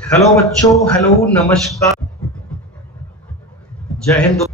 Hello बच्चों, hello, नमस्कार, जय हिंद।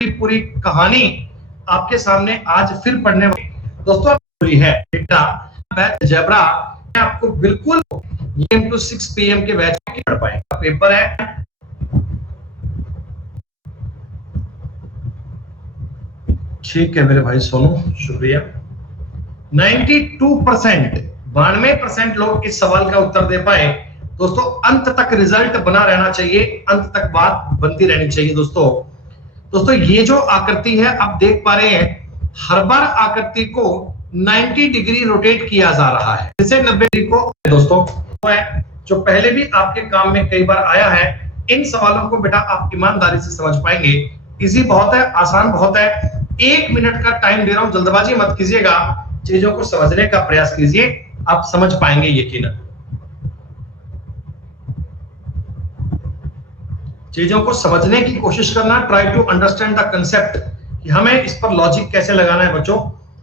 पूरी कहानी आपके सामने आज फिर पढ़ने वाली दोस्तों पूरी है बेटा। बैच जबरा आपको बिल्कुल AM to 6 PM के बैच में पढ़ पाएंगे। पेपर है, ठीक है मेरे भाई सोनू, शुक्रिया। 92% 92% लोग इस सवाल का उत्तर दे पाए। दोस्तों अंत तक रिजल्ट बना रहना चाहिए, अंत तक बात बनती रहनी चाहिए। दोस्तों ये जो आकृति है आप देख पा रहे हैं, हर बार आकृति को 90 डिग्री रोटेट किया जा रहा है, जैसे 90 डिग्री को दोस्तों है जो पहले भी आपके काम में कई बार आया है। इन सवालों को बेटा आप ईमानदारी से समझ पाएंगे। इजी बहुत है, आसान बहुत है। 1 मिनट का टाइम दे रहा हूं, जल्दबाजी मत कीजिएगा, चीजों को समझने का प्रयास कीजिए, आप समझ पाएंगे यकीनन। चीजों को समझने की कोशिश करना, try to understand the concept, कि हमें इस पर लॉजिक कैसे लगाना है। बच्चों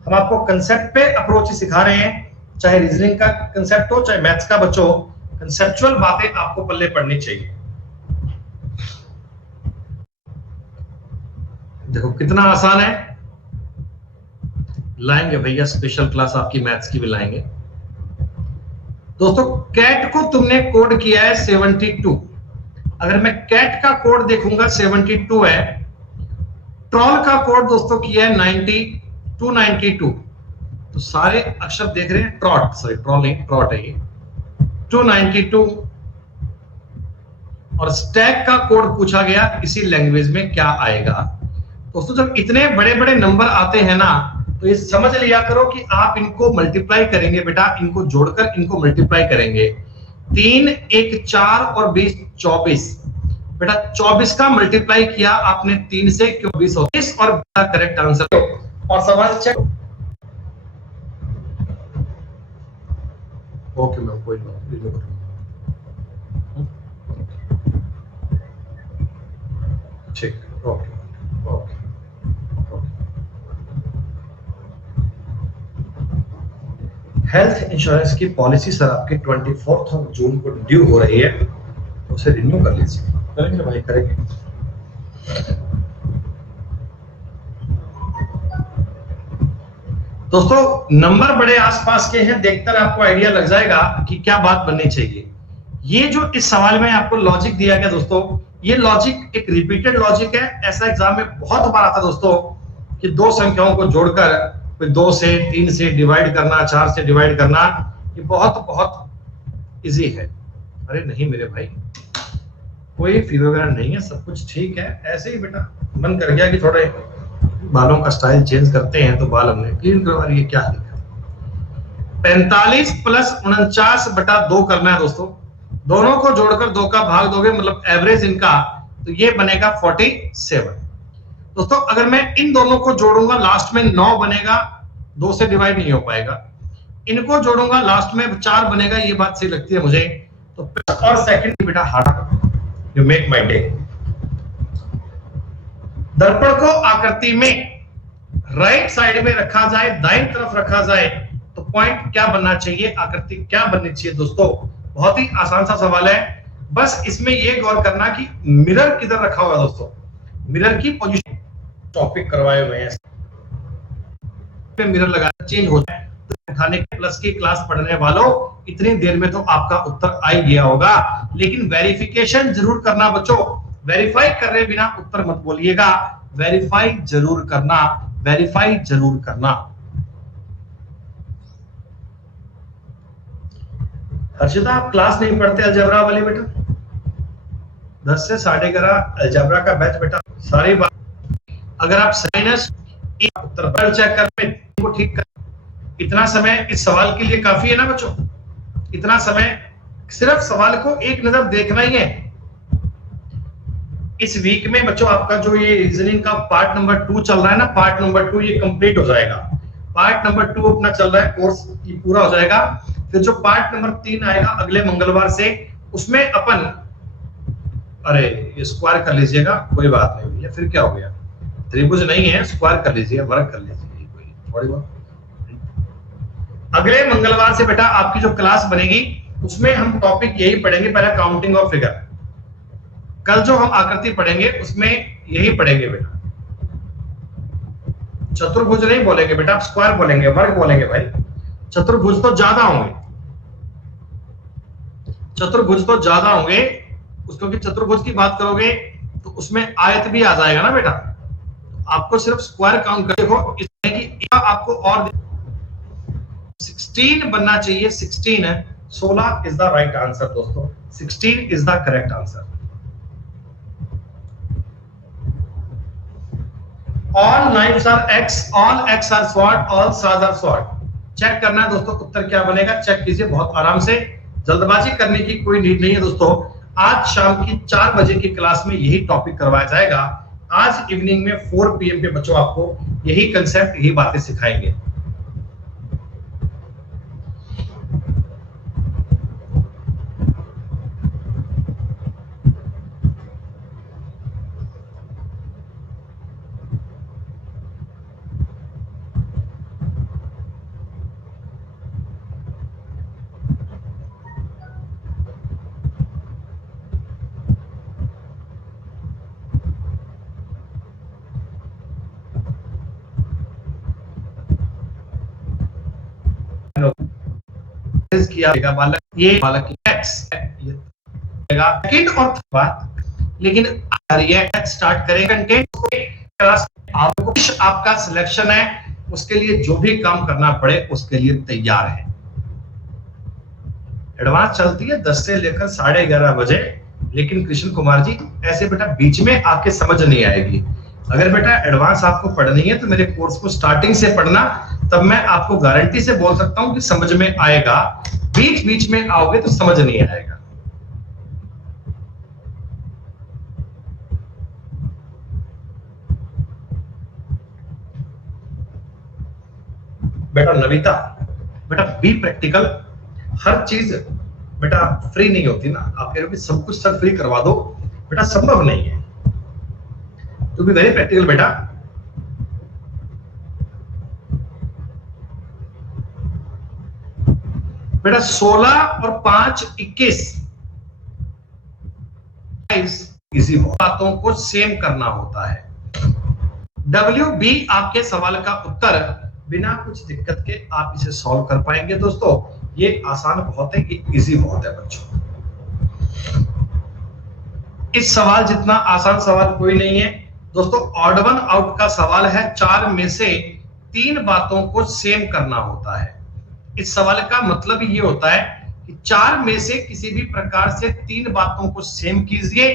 हम आपको कंसेप्ट पे अप्रोच सिखा रहे हैं, चाहे रीजनिंग का कंसेप्ट हो चाहे मैथ्स का। बच्चों कंसेप्चुअल बातें आपको पल्ले पढ़नी चाहिए। देखो कितना आसान है, लाएंगे भैया स्पेशल क्लास आपकी मैथ्स की भी लाएंगे। दोस्तों कैट को तुमने कोड किया है 72, अगर मैं कैट का कोड देखूंगा 72 है। ट्रॉल का कोड दोस्तों किया है 292, तो सारे अक्षर देख रहे हैं, ट्रॉट, सॉरी ट्रॉल नहीं, ट्रॉट है ये 292। और स्टैक का कोड पूछा गया इसी लैंग्वेज में, क्या आएगा। दोस्तों जब इतने बड़े बड़े नंबर आते हैं ना, तो ये समझ लिया करो कि आप इनको मल्टीप्लाई करेंगे बेटा, इनको जोड़कर इनको मल्टीप्लाई करेंगे। 3 1 4 और 20 24 बेटा, 24 का मल्टीप्लाई किया आपने 3 से, क्यों 20 हो, इस और करेक्ट आंसर। और सवाल चेक, ओके मैम कोई नहीं, ठीक, ओके ओके। हेल्थ इंश्योरेंस की पॉलिसी सर आपके 24 जून को ड्यू हो रही है, तो उसे रिन्यू कर लीजिए। करेंगे भाई, करेंगे। दोस्तों नंबर बड़े आसपास के हैं, देखकर आपको आइडिया लग जाएगा कि क्या बात बननी चाहिए। ये जो इस सवाल में आपको लॉजिक दिया गया दोस्तों, ये लॉजिक एक रिपीटेड लॉजिक है। ऐसा एग्जाम में बहुत बार आता दोस्तों कि दो संख्याओं को जोड़कर 2 से 3 से डिवाइड करना, 4 से डिवाइड करना, ये बहुत बहुत इजी है। अरे नहीं मेरे भाई, कोई फीवर वगैरह नहीं है, सब कुछ ठीक है। ऐसे ही बेटा मन कर गया कि थोड़े बालों का स्टाइल चेंज करते हैं, तो बाल हमने क्लीन करवा लिए। क्या दिक्कत। 45 प्लस 49/2 करना है दोस्तों। दोनों को जोड़कर 2 का भाग दोगे, मतलब एवरेज इनका, तो ये बनेगा 47। दोस्तों अगर मैं इन दोनों को जोड़ूंगा लास्ट में 9 बनेगा, 2 से डिवाइड नहीं हो पाएगा। इनको जोड़ूंगा लास्ट में 4 बनेगा, ये बात सही लगती है मुझे। तो और सेकंड बेटा hard you make my day. दर्पण को आकृति में राइट साइड में रखा जाए, दाईं तरफ रखा जाए तो पॉइंट क्या बनना चाहिए, आकृति क्या बननी चाहिए दोस्तों? बहुत ही आसान सा सवाल है, बस इसमें यह गौर करना कि मिरर किधर रखा हुआ है दोस्तों, मिरर की पोजीशन टॉपिक करवाए हुए हैं, मिरर लगाना चेंज हो जाए तो उठाने के प्लस की क्लास पढ़ने वालों इतनी देर में तो आपका उत्तर आ ही गया होगा, लेकिन वेरिफिकेशन जरूर करना बच्चों, वेरीफाई करे बिना उत्तर मत बोलिएगा, वेरीफाई जरूर करना, वेरीफाई जरूर करना। हर्षिता आप क्लास नहीं पढ़ते अलजेब्रा वाली बेटा? 10 से 11:30 अलजेब्रा का बैच बेटा, सारी बात अगर आप साइनस उत्तर चेक कर को ठीक कर, इतना समय इस सवाल के लिए काफी है ना बच्चों, इतना समय सिर्फ सवाल को एक नजर देखना ही है। इस वीक में बच्चों आपका जो ये रीजनिंग का पार्ट नंबर 2 चल रहा है ना, पार्ट नंबर 2 ये कंप्लीट हो जाएगा, पार्ट नंबर 2 अपना चल रहा है, कोर्स पूरा हो जाएगा। फिर जो पार्ट नंबर 3 आएगा अगले मंगलवार से, उसमें अपन, अरे ये स्क्वायर कर लीजिएगा, कोई बात नहीं भैया, फिर क्या हो गया, त्रिभुज नहीं है, स्क्वायर कर लीजिए, वर्ग कर लीजिए, थोड़ी बहुत। अगले मंगलवार से बेटा आपकी जो क्लास बनेगी उसमें हम टॉपिक यही पढ़ेंगे, पहले काउंटिंग ऑफ फिगर, कल जो हम आकृति पढ़ेंगे उसमें यही पढ़ेंगे बेटा, चतुर्भुज नहीं बोलेंगे बेटा, आप स्क्वायर बोलेंगे, वर्ग बोलेंगे भाई, चतुर्भुज तो ज्यादा होंगे, चतुर्भुज तो ज्यादा होंगे, क्योंकि चतुर्भुज की बात करोगे तो उसमें आयत भी आ जाएगा ना बेटा, आपको सिर्फ स्क्वायर काउंट कर देखो, इसमें कि आपको और 16 बनना चाहिए, 16 है, 16 इज द राइट आंसर दोस्तों, 16 is the correct answer. All knives are X, all X are sword, all swords are sword। Check करना है दोस्तों उत्तर क्या बनेगा, चेक कीजिए बहुत आराम से, जल्दबाजी करने की कोई नीड नहीं है दोस्तों। आज शाम की 4 बजे की क्लास में यही टॉपिक करवाया जाएगा, आज इवनिंग में 4 PM पे बच्चों आपको यही कंसेप्ट, यही बातें सिखाएंगे। किया बालक, ये बालक की एक्स सेकंड और बात, लेकिन रिएक्ट स्टार्ट करें कंटेंट क्लास, आपको आपका सिलेक्शन है, उसके लिए जो भी काम करना पड़े उसके लिए तैयार है। एडवांस चलती है 10 से लेकर 11:30 बजे, लेकिन कृष्ण कुमार जी ऐसे बेटा बीच में आपके समझ नहीं आएगी। अगर बेटा एडवांस आपको पढ़नी है तो मेरे कोर्स को स्टार्टिंग से पढ़ना, तब मैं आपको गारंटी से बोल सकता हूं कि समझ में आएगा, बीच बीच में आओगे तो समझ नहीं आएगा। बेटा नविता, बेटा बी प्रैक्टिकल, हर चीज बेटा फ्री नहीं होती ना, आप कह रहे हो कि सब कुछ सर फ्री करवा दो, बेटा संभव नहीं है, टू बी वेरी प्रैक्टिकल बेटा। बेटा 16 और 5 21 इसी बातों को सेम करना होता है। WB आपके सवाल का उत्तर बिना कुछ दिक्कत के आप इसे सॉल्व कर पाएंगे दोस्तों, ये आसान बहुत है, ये इजी बहुत है बच्चों। इस सवाल जितना आसान सवाल कोई नहीं है दोस्तों। ऑड वन आउट का सवाल है, 4 में से 3 बातों को सेम करना होता है। इस सवाल का मतलब ये होता है कि 4 में से किसी भी प्रकार से 3 बातों को सेम कीजिए,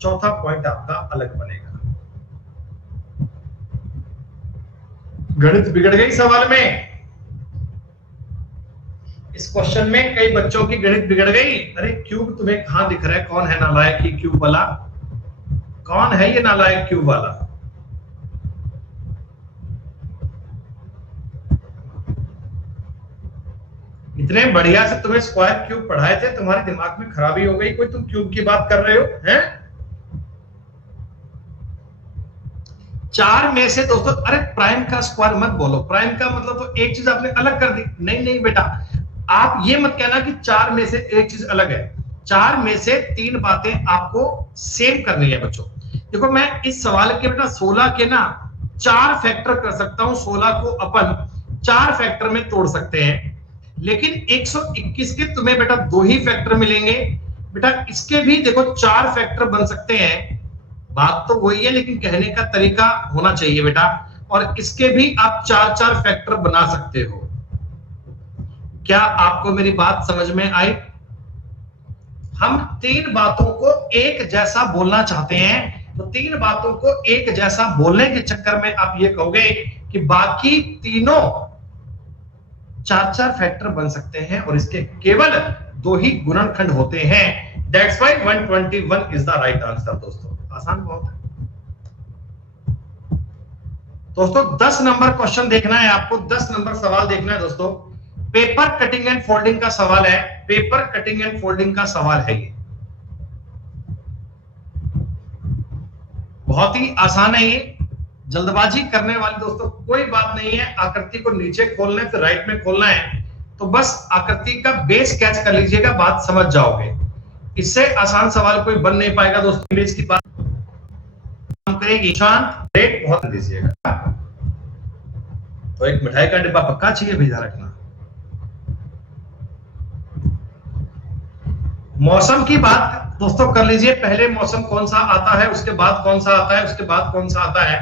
चौथा पॉइंट आपका अलग बनेगा। गणित बिगड़ गई सवाल में, इस क्वेश्चन में कई बच्चों की गणित बिगड़ गई। अरे क्यूब तुम्हें कहां दिख रहा है, कौन है नालायक ये क्यूब वाला, कौन है ये नालायक क्यूब वाला? इतने बढ़िया से तुम्हें स्क्वायर क्यूब पढ़ाए थे, तुम्हारे दिमाग में खराबी हो गई, कोई तुम क्यूब की बात कर रहे हो हैं? चार में से दोस्तों, अरे प्राइम का स्क्वायर मत बोलो, प्राइम का मतलब तो एक चीज आपने अलग कर दी। नहीं नहीं बेटा, आप ये मत कहना कि चार में से एक चीज अलग है। चार में से तीन बातें आपको सेम करनी है बच्चों। देखो मैं इस सवाल के बेटा 16 के ना चार फैक्टर कर सकता हूं, 16 को अपन चार फैक्टर में तोड़ सकते हैं, लेकिन 121 के तुम्हें बेटा दो ही फैक्टर मिलेंगे। बेटा इसके भी देखो चार फैक्टर बन सकते हैं, बात तो वही है लेकिन कहने का तरीका होना चाहिए बेटा। और इसके भी आप चार चार फैक्टर बना सकते हो। क्या आपको मेरी बात समझ में आई? हम तीन बातों को एक जैसा बोलना चाहते हैं, तो तीन बातों को एक जैसा बोलने के चक्कर में आप ये कहोगे कि बाकी तीनों चार चार फैक्टर बन सकते हैं और इसके केवल दो ही गुणनखंड होते हैं। That's why 121 is the right answer. दोस्तों आसान बहुत है दोस्तों। 10 नंबर क्वेश्चन देखना है आपको, 10 नंबर सवाल देखना है दोस्तों। पेपर कटिंग एंड फोल्डिंग का सवाल है, पेपर कटिंग एंड फोल्डिंग का सवाल है ये। बहुत ही आसान है ये, जल्दबाजी करने वाली दोस्तों कोई बात नहीं है। आकृति को नीचे खोलना है फिर राइट में खोलना है, तो बस आकृति का बेस कैच कर लीजिएगा, बात समझ जाओगे। इससे आसान सवाल कोई बन नहीं पाएगा दोस्तों। बेस की बात हम करेंगे। शांत ब्रेक बहुत दीजिएगा, तो एक मिठाई का डिब्बा पक्का चाहिए भेजा रखना। मौसम की बात दोस्तों कर लीजिए, पहले मौसम कौन सा आता है, उसके बाद कौन सा आता है, उसके बाद कौन सा आता है।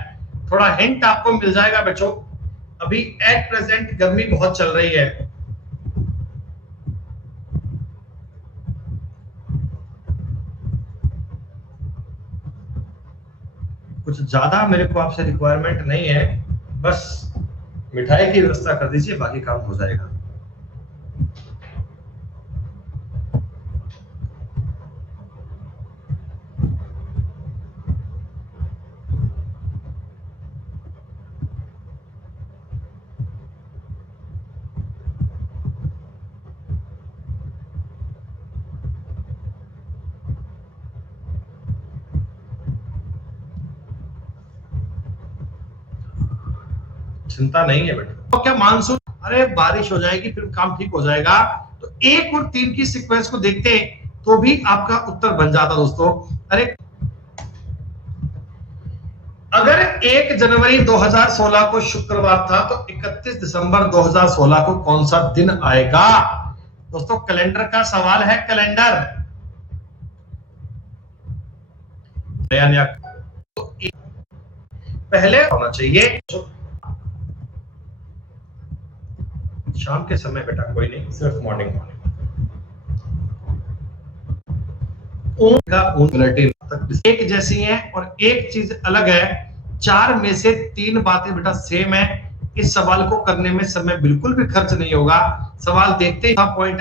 थोड़ा हिंट आपको मिल जाएगा बच्चों। अभी एट प्रेजेंट गर्मी बहुत चल रही है, कुछ ज्यादा मेरे को आपसे रिक्वायरमेंट नहीं है, बस मिठाई की व्यवस्था कर दीजिए, बाकी काम हो जाएगा। चिंता नहीं है बेटा। तो क्या मानसून, अरे बारिश हो जाएगी फिर काम ठीक हो जाएगा। तो 1 और 3 की सीक्वेंस को देखते तो भी आपका उत्तर बन जाता दोस्तों। अरे अगर 1 जनवरी 2016 को शुक्रवार था तो 31 दिसंबर 2016 को कौन सा दिन आएगा? दोस्तों कैलेंडर का सवाल है, कैलेंडर। तो पहले होना चाहिए शाम के समय बेटा, कोई नहीं, सिर्फ मॉर्निंग एक जैसी है और एक चीज अलग है। चार में से तीन बातें बेटा सेम है। इस सवाल को करने में समय बिल्कुल भी खर्च नहीं होगा, सवाल देखते ही पॉइंट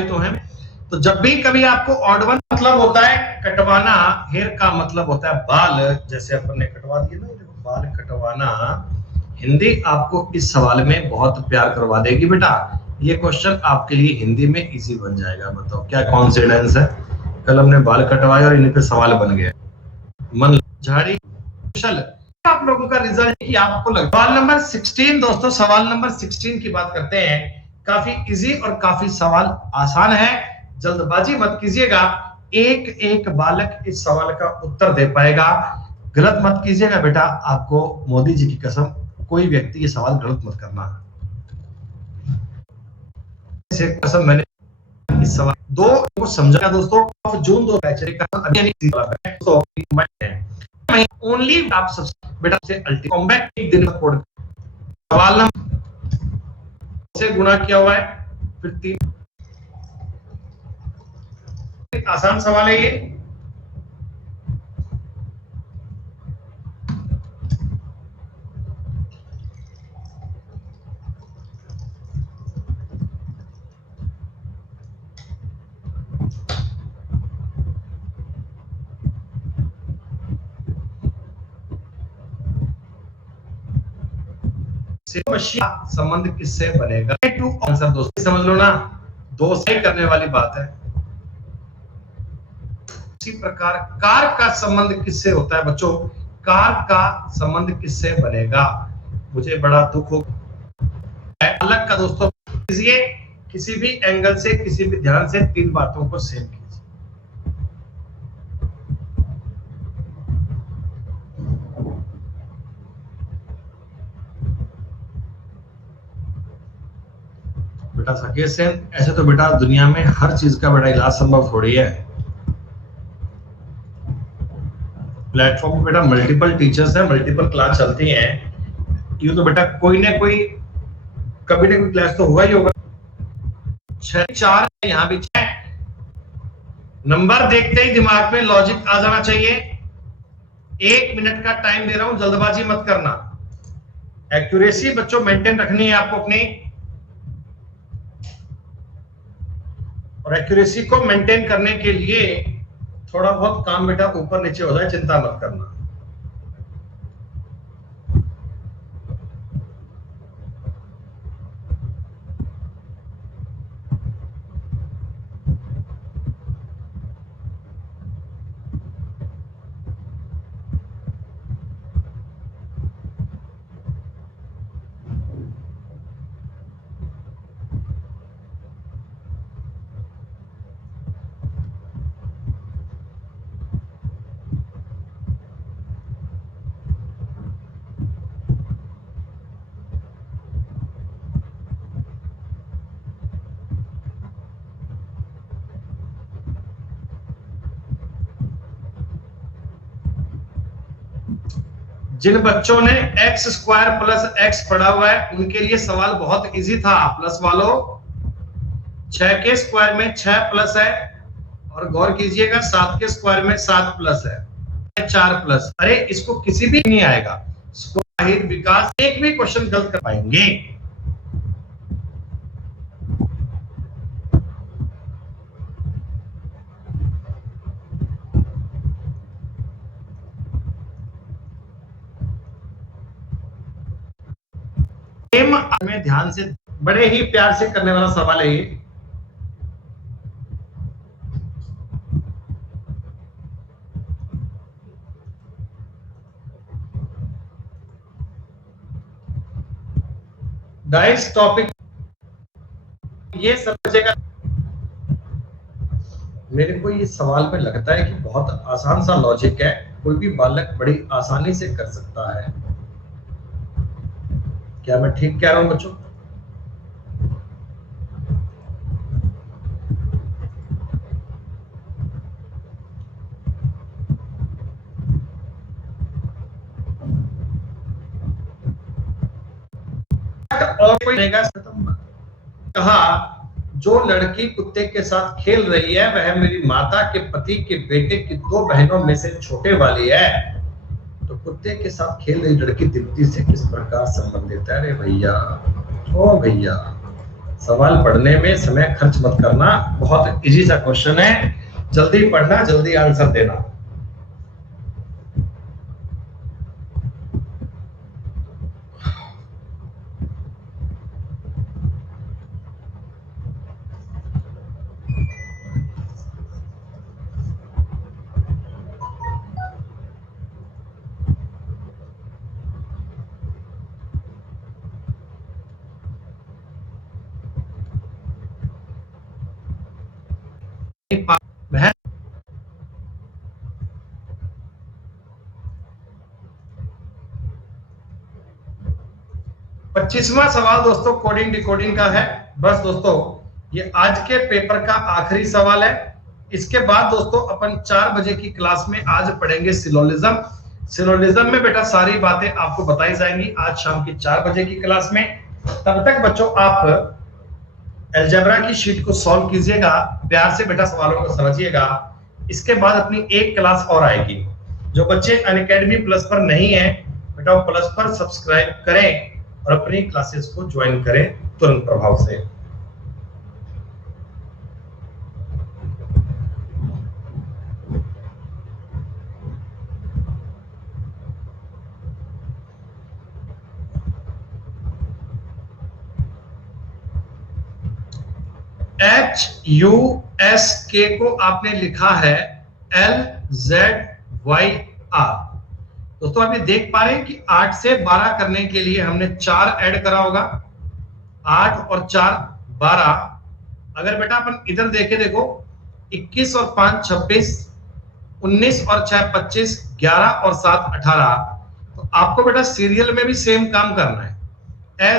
तो है। तो जब भी कभी आपको ऑड वन मतलब होता है कटवाना, हेयर का मतलब होता है बाल, जैसे अपन ने कटवा दिए ना, बाल कटवाना, हिंदी आपको इस सवाल में बहुत प्यार करवा देगी बेटा। ये क्वेश्चन आपके लिए हिंदी में इजी बन जाएगा। बताओ क्या कॉन्सिडेंस है, कल हमने बाल कटवाए और इन पे सवाल बन गया। मन झाड़ी कुशल आप लोगों का रिजल्ट ही आपको लग। सवाल नंबर 16 दोस्तों, सवाल नंबर 16 की बात करते हैं। काफी इजी और काफी सवाल आसान है, जल्दबाजी मत कीजिएगा। एक एक बालक इस सवाल का उत्तर दे पाएगा, गलत मत कीजिएगा बेटा। आपको मोदी जी की कसम, कोई व्यक्ति ये सवाल गलत मत करना। कसम मैंने इस सवाल दो को समझा दोस्तों। जून 2 ओनली आप सब बेटा से अल्टी कॉम्बैक्ट एक दिन में कोड सवाल नंबर से गुना किया हुआ है, फिर 3 आसान सवाल है ये। संबंध किससे बनेगा? टू आंसर दोस्तों समझ लो ना, दो से करने वाली बात है। इसी प्रकार कार का संबंध किससे होता है बच्चों? कार का संबंध किससे बनेगा? मुझे बड़ा दुख हो। अलग का दोस्तों कीजिए, किसी भी एंगल से, किसी भी ध्यान से 3 बातों को सेम कीजिए। बेटा सके से ऐसे तो बेटा दुनिया में हर चीज का बड़ा इलाज संभव थोड़ी है। प्लेटफॉर्म पे बेटा मल्टीपल टीचर्स है, मल्टीपल क्लास चलती हैं, ये तो बेटा कोई ना कोई कभी ना कोई क्लास तो होगा ही होगा। 6 4 यहाँ भी 6 नंबर देखते ही दिमाग में लॉजिक आ जाना चाहिए। 1 मिनट का टाइम दे रहा हूं, जल्दबाजी मत करना। एक्यूरेसी बच्चों मेंटेन रखनी है आपको अपनी, और एक्यूरेसी को मेंटेन करने के लिए थोड़ा बहुत काम बेटा ऊपर नीचे हो जाए, चिंता मत करना। जिन बच्चों ने एक्स स्क्वायर प्लस एक्स पढ़ा हुआ है उनके लिए सवाल बहुत इजी था। प्लस वालों 6 के स्क्वायर में 6 प्लस है, और गौर कीजिएगा 7 के स्क्वायर में 7 प्लस है, 4 प्लस। अरे इसको किसी भी नहीं आएगा। विकास एक भी क्वेश्चन गलत कर पाएंगे। में ध्यान से, बड़े ही प्यार से करने वाला सवाल है ये। डाइस टॉपिक ये समझेगा। मेरे को ये सवाल पे लगता है कि बहुत आसान सा लॉजिक है, कोई भी बालक बड़ी आसानी से कर सकता है। क्या मैं ठीक कह रहा हूं बच्चों? और कोई कहा जो लड़की कुत्ते के साथ खेल रही है वह मेरी माता के पति के बेटे की 2 बहनों में से छोटे वाली है। तो कुत्ते के साथ खेल रही लड़की दीप्ति से किस प्रकार संबंधित है? अरे भैया, ओ भैया, सवाल पढ़ने में समय खर्च मत करना, बहुत इजी सा क्वेश्चन है। जल्दी पढ़ना, जल्दी आंसर देना। वह 25वां सवाल दोस्तों कोडिंग डिकोडिंग का है। बस दोस्तों ये आज के पेपर का आखिरी सवाल है। इसके बाद दोस्तों अपन 4 बजे की क्लास में आज पढ़ेंगे सिलोजिज्म। सिलोजिज्म में बेटा सारी बातें आपको बताई जाएंगी आज शाम की 4 बजे की क्लास में। तब तक बच्चों आप अलजेब्रा की शीट को सॉल्व कीजिएगा, प्यार से बेटा सवालों को समझिएगा। इसके बाद अपनी एक क्लास और आएगी। जो बच्चे अनअकैडमी प्लस पर नहीं है बेटा वो प्लस पर सब्सक्राइब करें और अपनी क्लासेस को ज्वाइन करें तुरंत प्रभाव से। HUSK को आपने लिखा है LZYR। दोस्तों आप ये देख पा रहे हैं कि 8 से 12 करने के लिए हमने 4 ऐड करा होगा, 8 और 4 12। अगर बेटा अपन इधर देखे, देखो 21 और 5 26, 19 और 6 25, 11 और 7 18। तो आपको बेटा सीरियल में भी सेम काम करना है,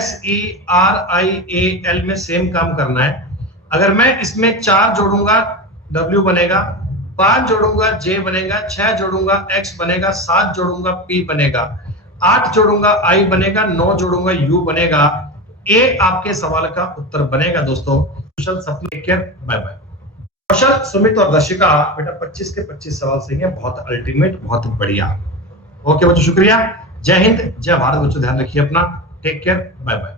SERIAL में सेम काम करना है। अगर मैं इसमें 4 जोड़ूंगा W बनेगा, 5 जोड़ूंगा J बनेगा, 6 जोड़ूंगा X बनेगा, 7 जोड़ूंगा P बनेगा, 8 जोड़ूंगा I बनेगा, 9 जोड़ूंगा U बनेगा। A आपके सवाल का उत्तर बनेगा दोस्तों। कुशल, सपने, टेक केयर, बाय बाय। कौशल, सुमित और दर्शिका बेटा 25 के 25 सवाल सही है, बहुत अल्टीमेट, बहुत बढ़िया। ओके बच्चों, शुक्रिया। जय हिंद, जय भारत बच्चों, ध्यान रखिए अपना, टेक केयर, बाय बाय।